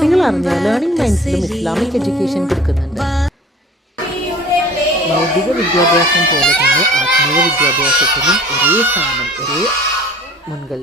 നിങ്ങൾ അറിഞ്ഞ learning മൈൻഡ്സിലും Islamic education കൊടുക്കുന്നുണ്ട്. ഭൗതിക വിദ്യാഭ്യാസം പോലെ തന്നെ ആത്മീയ വിദ്യാഭ്യാസത്തിനും ഒരേ സ്ഥാനം, ഒരേ മുൻകൈ.